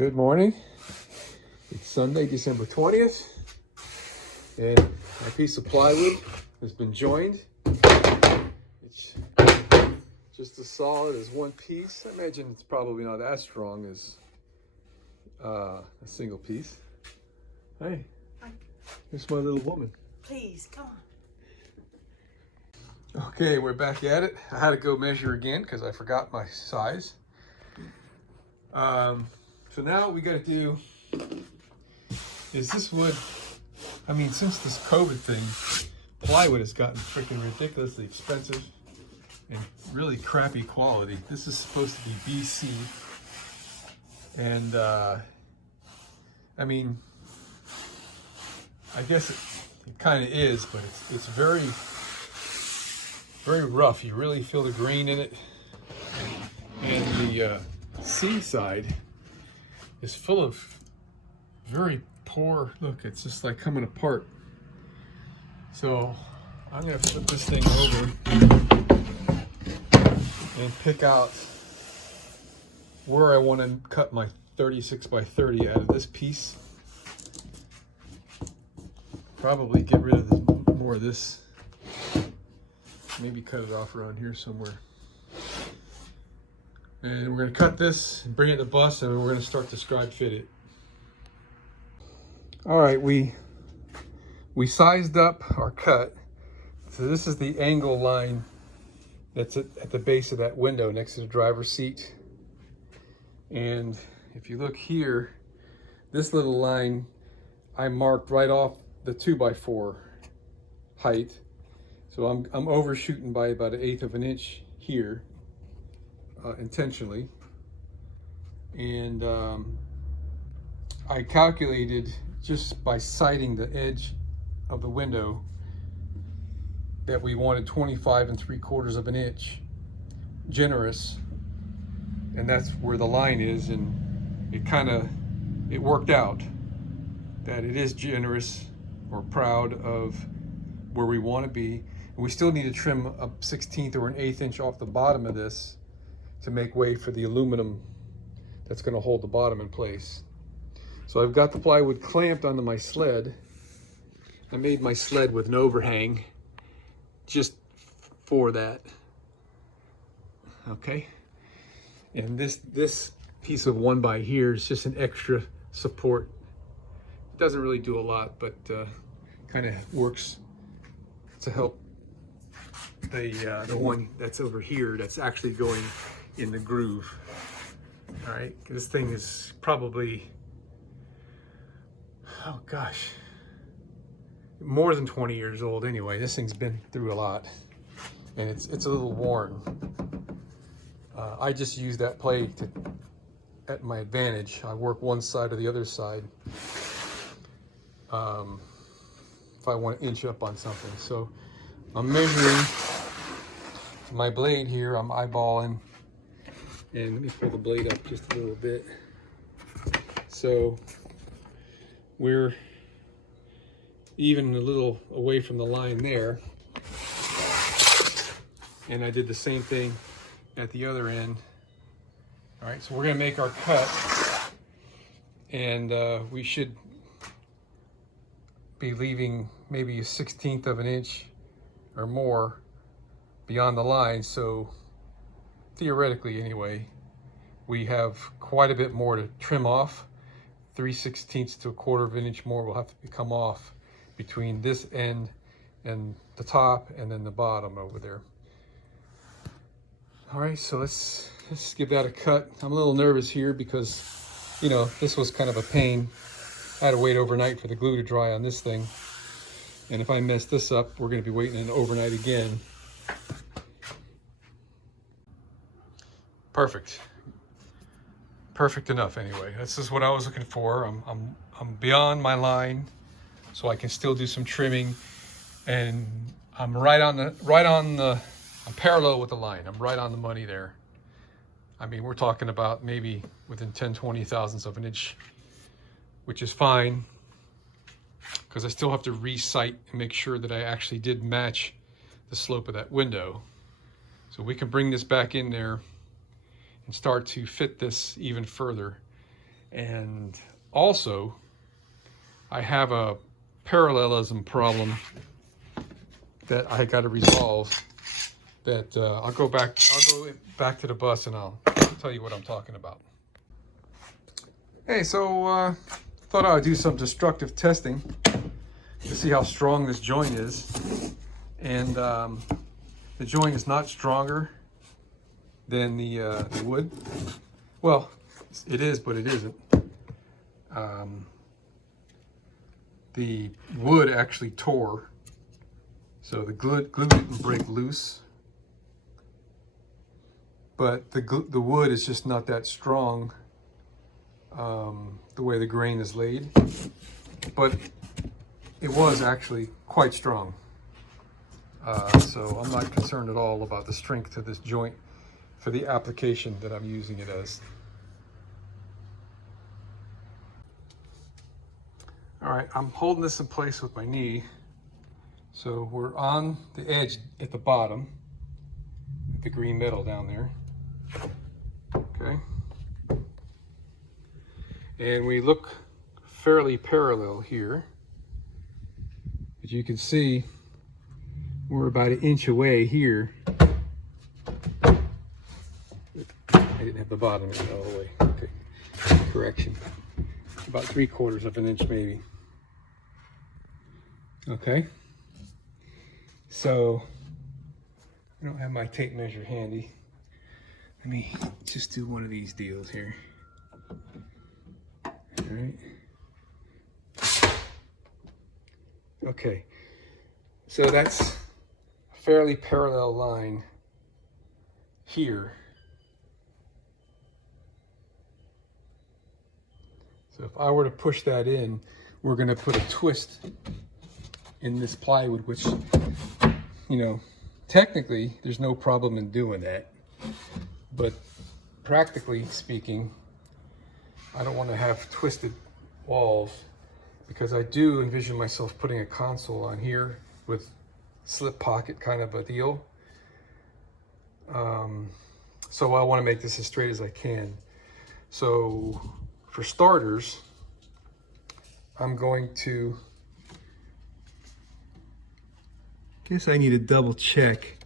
Good morning. It's Sunday, December 20th, and my piece of plywood has been joined. It's just as solid as one piece. I imagine it's probably not as strong as a single piece. Hey, Hi. here's my little woman. Please, come on. Okay, we're back at it. I had to go measure again because I forgot my size. So now what we got to do is this wood. I mean, since this COVID thing, plywood has gotten freaking ridiculously expensive and really crappy quality. This is supposed to be BC, and I mean, I guess it kind of is, but it's very, very rough. You really feel the grain in it, and the C side is full of very poor, look, it's just like coming apart. So I'm gonna flip this thing over and pick out where I want to cut my 36 by 30 out of this piece. Probably get rid of this, more of this. Maybe cut it off around here somewhere. And we're going to cut this and bring it to bus, and we're going to start to scribe fit it. All right, we sized up our cut. So this is the angle line that's at the base of that window next to the driver's seat. And if you look here, this little line I marked right off the 2x4 height. So I'm overshooting by about 1/8 of an inch here. Intentionally, and I calculated just by sighting the edge of the window that we wanted 25 3/4 of an inch generous, and that's where the line is, and it worked out that it is generous or proud of where we want to be. And we still need to trim a 1/16 or an 1/8 inch off the bottom of this to make way for the aluminum that's going to hold the bottom in place. So I've got the plywood clamped onto my sled. I made my sled with an overhang just for that. Okay, and this piece of 1x here is just an extra support. It doesn't really do a lot, but kind of works to help the one that's over here that's actually going in the groove. All right, this thing is probably, oh gosh, more than 20 years old anyway. This thing's been through a lot, and it's a little worn. I just use that plate at my advantage. I work one side or the other side if I want to inch up on something. So I'm measuring my blade here. I'm eyeballing. And let me pull the blade up just a little bit. So we're even a little away from the line there. And I did the same thing at the other end. All right, so we're gonna make our cut. And we should be leaving maybe a 1/16 of an inch or more beyond the line. So theoretically anyway, we have quite a bit more to trim off. 3/16 to 1/4 of an inch more will have to come off between this end and the top, and then the bottom over there. All right, so let's give that a cut. I'm a little nervous here because, you know, this was kind of a pain. I had to wait overnight for the glue to dry on this thing, and if I mess this up, we're going to be waiting an overnight again. Perfect enough anyway. This is what I was looking for. I'm beyond my line, so I can still do some trimming, and I'm I'm parallel with the line. I'm right on the money there. I mean, we're talking about maybe within 10-20 thousandths of an inch, which is fine, because I still have to re-sight and make sure that I actually did match the slope of that window. So we can bring this back in there and start to fit this even further. And also, I have a parallelism problem that I got to resolve. That I'll go back to the bus and I'll tell you what I'm talking about. Hey, so thought I would do some destructive testing to see how strong this joint is. And the joint is not stronger than the wood. Well, it is, but it isn't. The wood actually tore, so the glue didn't break loose. But the wood is just not that strong the way the grain is laid. But it was actually quite strong. So I'm not concerned at all about the strength of this joint for the application that I'm using it as. All right, I'm holding this in place with my knee. So we're on the edge at the bottom, at the green metal down there. Okay. And we look fairly parallel here. But you can see we're about an inch away here. I didn't have the bottom all the way. Okay. Correction. About 3/4 of an inch maybe. Okay. So I don't have my tape measure handy. Let me just do one of these deals here. All right. Okay. So that's a fairly parallel line here. So if I were to push that in, we're going to put a twist in this plywood, which, you know, technically there's no problem in doing that. But practically speaking, I don't want to have twisted walls, because I do envision myself putting a console on here with slip pocket kind of a deal. So I want to make this as straight as I can. So for starters, I'm going to, guess I need to double check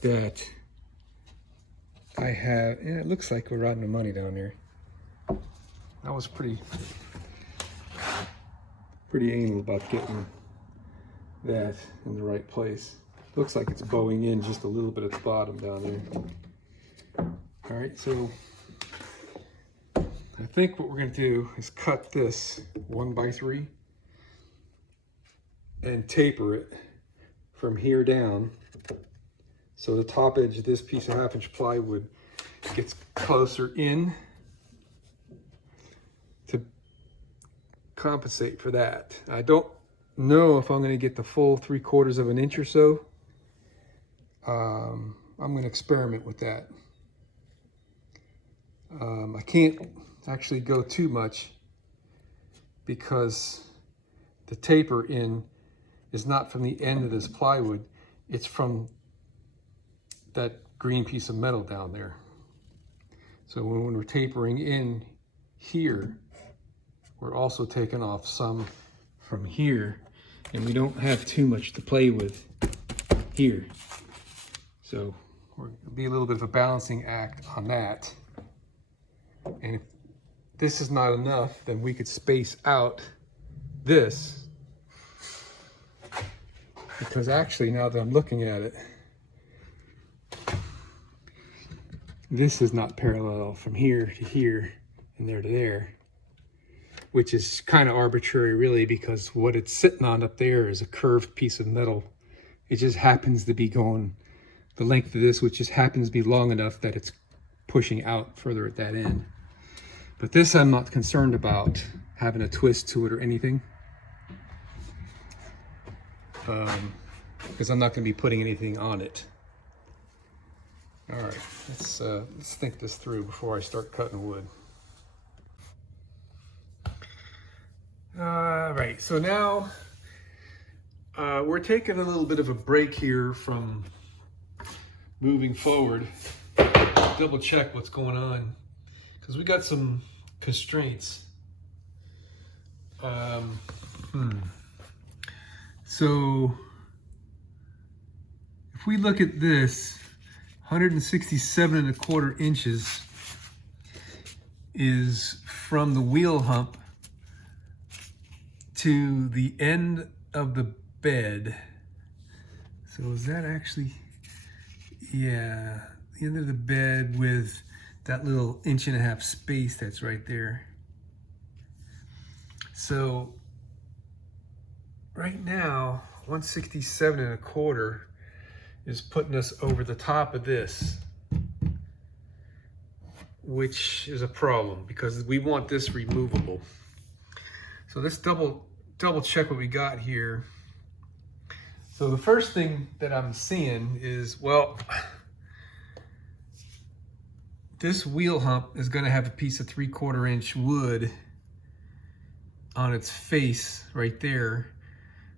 that I have, yeah, it looks like we're out of money down there. I was pretty anal about getting that in the right place. Looks like it's bowing in just a little bit at the bottom down there. All right, so I think what we're going to do is cut this 1x3 and taper it from here down, so the top edge of this piece of 1/2 inch plywood gets closer in to compensate for that. I don't know if I'm going to get the full 3/4 of an inch or so. I'm going to experiment with that. I can't actually go too much because the taper in is not from the end of this plywood, it's from that green piece of metal down there. So when we're tapering in here, we're also taking off some from here, and we don't have too much to play with here. So we're going to be a little bit of a balancing act on that. And if this is not enough, then we could space out this. Because actually, now that I'm looking at it, this is not parallel from here to here and there to there, which is kind of arbitrary really, because what it's sitting on up there is a curved piece of metal. It just happens to be going the length of this, which just happens to be long enough that it's pushing out further at that end. But this I'm not concerned about having a twist to it or anything, because I'm not going to be putting anything on it. All right, let's think this through before I start cutting wood. All right, so now we're taking a little bit of a break here from moving forward. Double check what's going on, because we got some constraints. So if we look at this, 167.25 inches is from the wheel hump to the end of the bed. So is that actually, yeah, the end of the bed with that little 1.5 inch space that's right there. So right now, 167.25 is putting us over the top of this, which is a problem because we want this removable. So let's double check what we got here. So the first thing that I'm seeing is, well, this wheel hump is going to have a piece of 3/4 inch wood on its face right there.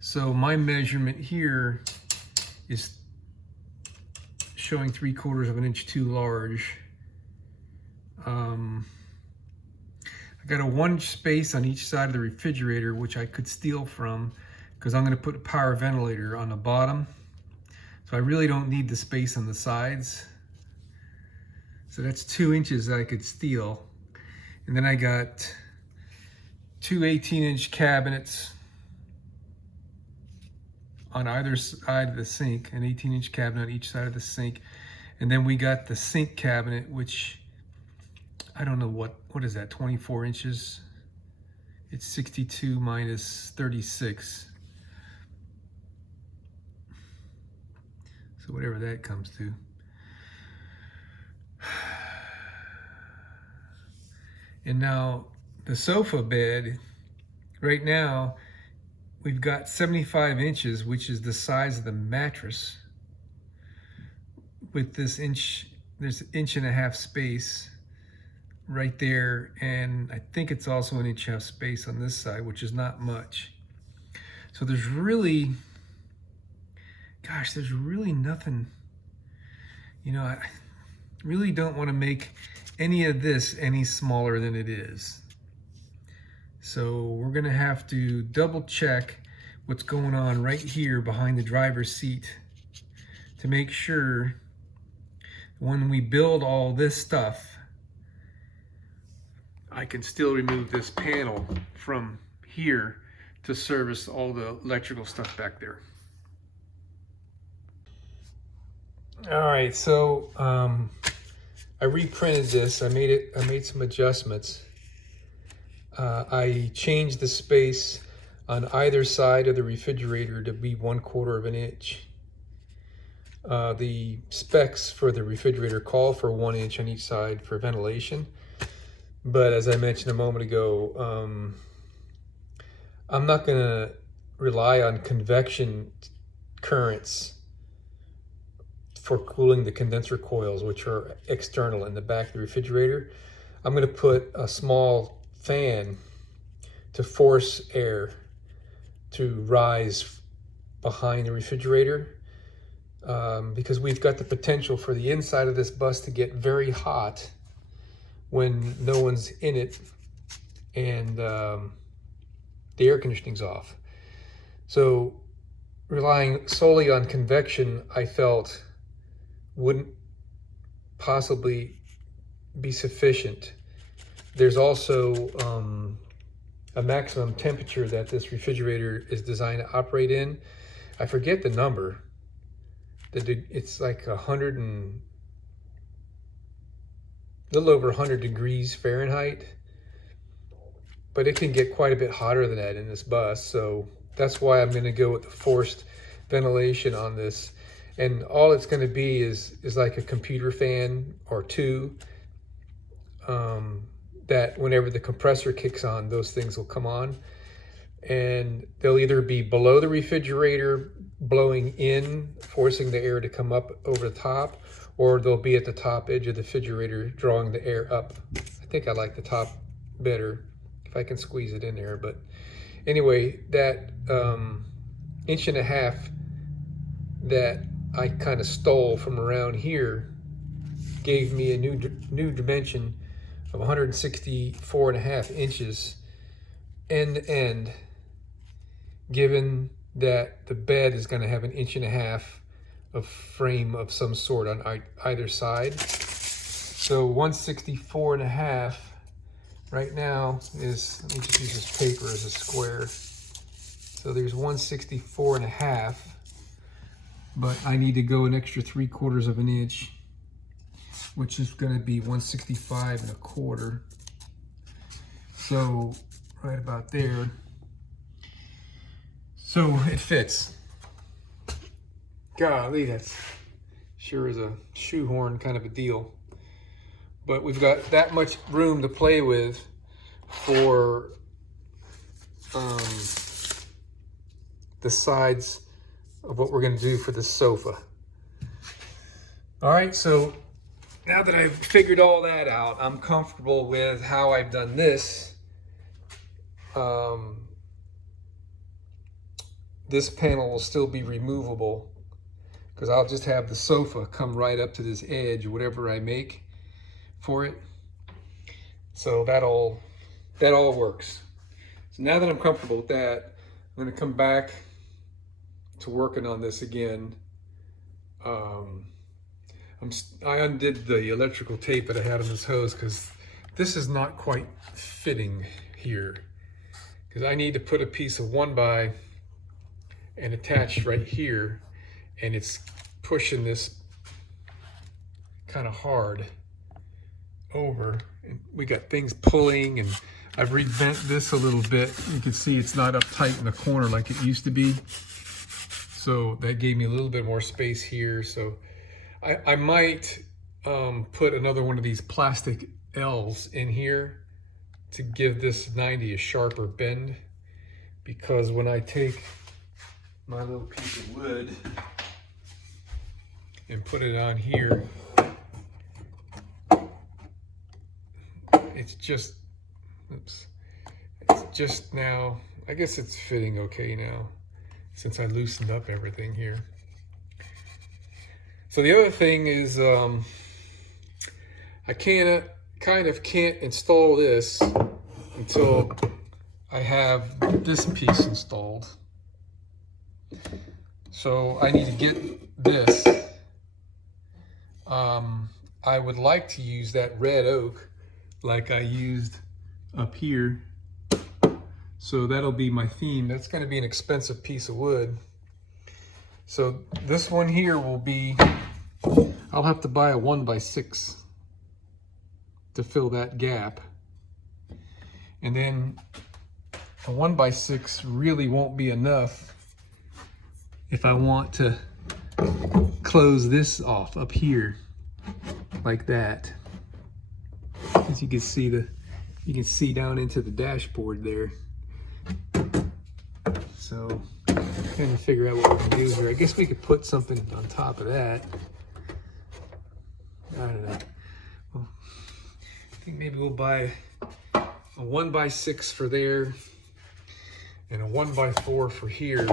So my measurement here is showing 3/4 inch too large. I got a 1 inch space on each side of the refrigerator, which I could steal from because I'm going to put a power ventilator on the bottom. So I really don't need the space on the sides. So that's 2 inches that I could steal. And then I got two 18-inch cabinets on either side of the sink, an 18-inch cabinet on each side of the sink. And then we got the sink cabinet, which I don't know what is that, 24 inches? It's 62 minus 36. So whatever that comes to. And now the sofa bed, right now, we've got 75 inches, which is the size of the mattress, with this 1.5 inch space right there, and I think it's also 1.5 inch space on this side, which is not much. So there's really, gosh, there's really nothing, you know, I really don't want to make any of this any smaller than it is. So we're gonna have to double check what's going on right here behind the driver's seat to make sure when we build all this stuff, I can still remove this panel from here to service all the electrical stuff back there. All right, so I reprinted this. I made some adjustments. I changed the space on either side of the refrigerator to be 1/4 inch. The specs for the refrigerator call for 1 inch on each side for ventilation. But as I mentioned a moment ago, I'm not going to rely on convection currents for cooling the condenser coils, which are external in the back of the refrigerator. I'm going to put a small fan to force air to rise behind the refrigerator, because we've got the potential for the inside of this bus to get very hot when no one's in it and the air conditioning's off. So relying solely on convection, I felt wouldn't possibly be sufficient. There's also a maximum temperature that this refrigerator is designed to operate in. I forget the number. It's like 100 and a little over 100 degrees Fahrenheit, but it can get quite a bit hotter than that in this bus. So that's why I'm going to go with the forced ventilation on this. And all it's going to be is like a computer fan or two, that whenever the compressor kicks on, those things will come on. And they'll either be below the refrigerator blowing in, forcing the air to come up over the top, or they'll be at the top edge of the refrigerator drawing the air up. I think I like the top better if I can squeeze it in there. But anyway, that 1.5 inch that I kind of stole from around here gave me a new dimension of 164.5 inches end to end, given that the bed is going to have 1.5 inches of frame of some sort on either side. So 164.5 right now is, let me just use this paper as a square. So there's 164.5, but I need to go an extra 3/4 of an inch, which is going to be 165.25. So right about there. So it fits. Golly, that's sure is a shoehorn kind of a deal. But we've got that much room to play with for the sides of what we're going to do for the sofa. All right, so now that I've figured all that out, I'm comfortable with how I've done this. This panel will still be removable because I'll just have the sofa come right up to this edge, whatever I make for it. So that all works. So now that I'm comfortable with that, I'm going to come back to working on this again. I undid the electrical tape that I had on this hose because this is not quite fitting here, because I need to put a piece of 1x and attach right here, and it's pushing this kind of hard over, and we got things pulling, and I've rebent this a little bit. You can see it's not up tight in the corner like it used to be, so that gave me a little bit more space here. So I might put another one of these plastic L's in here to give this 90 a sharper bend, because when I take my little piece of wood and put it on here, it's just, oops, it's just now, I guess it's fitting okay now since I loosened up everything here. So the other thing is, I kind of can't install this until I have this piece installed. So I need to get this. I would like to use that red oak like I used up here. So that'll be my theme. That's going to be an expensive piece of wood. So this one here will be, I'll have to buy a 1x6 to fill that gap. And then a 1x6 really won't be enough if I want to close this off up here like that. As you can see, you can see down into the dashboard there. So trying to figure out what we can do here. I guess we could put something on top of that. I don't know. Well, I think maybe we'll buy a 1x6 for there and a 1x4 for here,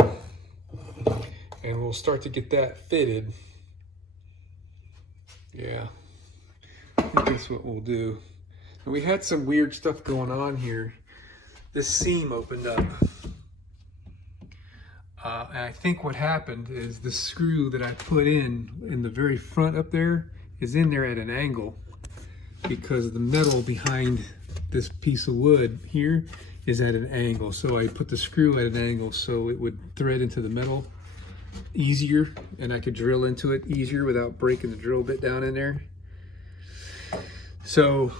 and we'll start to get that fitted. Yeah, I think that's what we'll do. And we had some weird stuff going on here. This seam opened up. And I think what happened is the screw that I put in the very front up there is in there at an angle, because the metal behind this piece of wood here is at an angle. So I put the screw at an angle so it would thread into the metal easier, and I could drill into it easier without breaking the drill bit down in there. So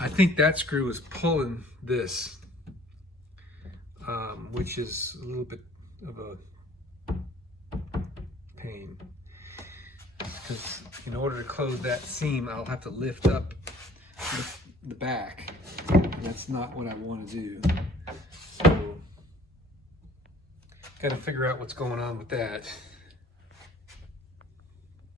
I think that screw is pulling this, which is a little bit of a pain, because in order to close that seam, I'll have to lift up the back, and that's not what I want to do. So got to figure out what's going on with that.